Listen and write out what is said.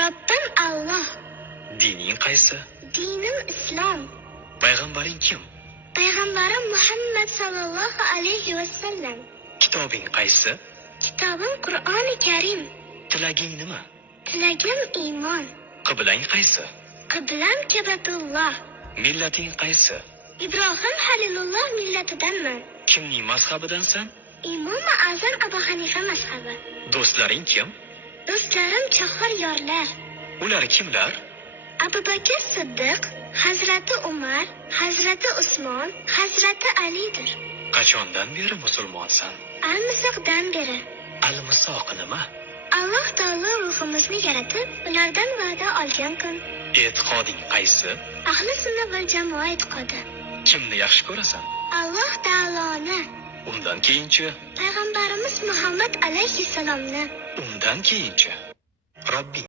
Robbim Alloh. Dining qaysi? Dinim Islom. Payg'ambaring kim? Payg'ambarim Muhammad sallallohu alayhi va sallam. Kitobing qaysi? Kitobim Qur'oni Karim. Tilaging nima? Tilagim iymon. Qiblang qaysi? Qiblam Kabatulloh. Millating qaysi? Ibrohim Halilulloh millatidanman. Kimning mazhabidansan? Imom Azam Abu Hanifa mazhabi. Do'stlaring kim? Do'stlarim chaqir yorlar. Ular kimlar? Abu Bakr Siddiq, Hazrati Umar, Hazrati Usmon, Hazrati Alidir. Qachondan beri musulmonsan? Al-Misoqdan beri. Al-Misoq nima? Alloh taolo ruhimizni yaratib, ulardan va'da olgan kun. E'tiqoding qaysi? Ahli sunna val jamoa e'tiqodi. Kimni yaxshi ko'rasan? Alloh taoloni, Undan keyinchi? payg'ambarimiz Muhammad alayhissalomni. Undan keyinchi? Robbing